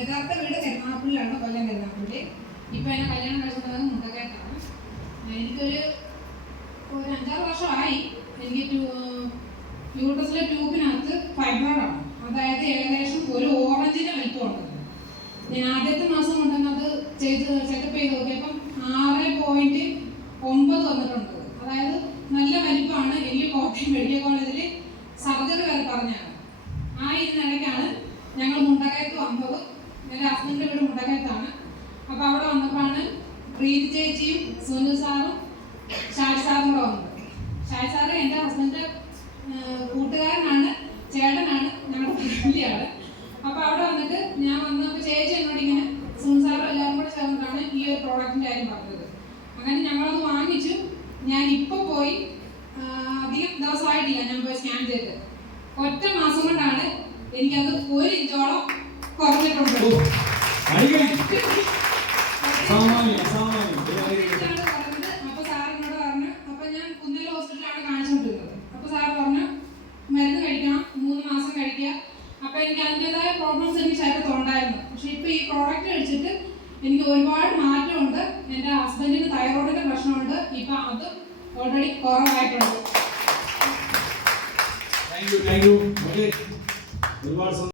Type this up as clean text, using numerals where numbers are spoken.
യഥാർത്ഥ വീട് കരുനാഗപ്പള്ളിയിലാണ്, കൊല്ലം കരുനാഗപ്പള്ളി. ഇപ്പം എന്നെ കല്യാണം കഴിച്ചിട്ടുള്ളത് മുണ്ടക്കയത്താണ്. എനിക്കൊരു 5-6 വർഷമായി. എനിക്ക് യൂട്രസിലെ ട്യൂബിനകത്ത് ഫൈബ്രോയിഡാണ്. അതായത് ഏകദേശം ഒരു ഓറഞ്ചിൻ്റെ വലിപ്പമുണ്ട്. ഞാൻ ആദ്യത്തെ മാസം കൊണ്ടുവന്ന് അത് ചെക്കപ്പ് ചെയ്ത് നോക്കിയപ്പം 6.9 വന്നിട്ടുണ്ട്. അതായത് നല്ല വലിപ്പമാണ്. എനിക്ക് കോട്ടയം മെഡിക്കൽ കോളേജിൽ സർജറി വരെ പറഞ്ഞാണ്. ആ ഇതിനിടയ്ക്കാണ് ഞങ്ങൾ മുണ്ടക്കയത്ത് വന്നത്. എൻ്റെ ഹസ്ബൻഡിൻ്റെ വീട് മുണ്ടക്കയത്താണ്. അപ്പോൾ അവിടെ വന്നപ്പോഴാണ് പ്രീതി ചേച്ചിയും സുനിൽ സാറും ഷാജി സാറും കൂടെ വന്നത്. ഷാജി സാറ് എൻ്റെ ഹസ്ബൻഡിൻ്റെ കൂട്ടുകാരനാണ്, ചേട്ടനാണ്, ഞങ്ങളുടെ ഫാമിലിയാണ്. അപ്പോൾ അവിടെ വന്നിട്ട് ഞാൻ വന്നപ്പോൾ ചേച്ചി എന്നോട് ഇങ്ങനെ സുനിൽ സാറും എല്ലാവരും കൂടെ ചേർന്നിട്ടാണ് ഈ ഒരു പ്രോഡക്റ്റിൻ്റെ കാര്യം പറഞ്ഞത്. അങ്ങനെ ഞങ്ങളത് വാങ്ങിച്ചു. ഞാൻ ഇപ്പോൾ പോയി അധികം ദിവസമായിട്ടില്ല ഞാൻ പോയി സ്കാൻ ചെയ്ത്. ഒറ്റ മാസം കൊണ്ടാണ് എനിക്കത് 1 ഇഞ്ചോളം കുറഞ്ഞിട്ടുണ്ട്. അപ്പൊ സാറിനോട് പറഞ്ഞു, അപ്പൊ ഞാൻ കുന്നേൽ ഹോസ്പിറ്റലാണ് കാണിച്ചുകൊണ്ടിരുന്നത്. അപ്പൊ സാറ് പറഞ്ഞു മരുന്ന് കഴിക്കണം, 3 മാസം കഴിക്കുക. അപ്പൊ എനിക്ക് അതിൻ്റെതായ പ്രോബ്ലംസ് എനിക്ക് ശരീരത്തിൽ ഉണ്ടായിരുന്നു. പക്ഷെ ഇപ്പൊ ഈ പ്രോഡക്റ്റ് കഴിച്ചിട്ട് എനിക്ക് ഒരുപാട് മാറ്റമുണ്ട്. എൻ്റെ ഹസ്ബൻഡിന് തൈറോയിഡിന്റെ പ്രശ്നമുണ്ട്. ഇപ്പൊ അതും ഓൾറെഡി കുറവായിട്ടുണ്ട്. Thank you.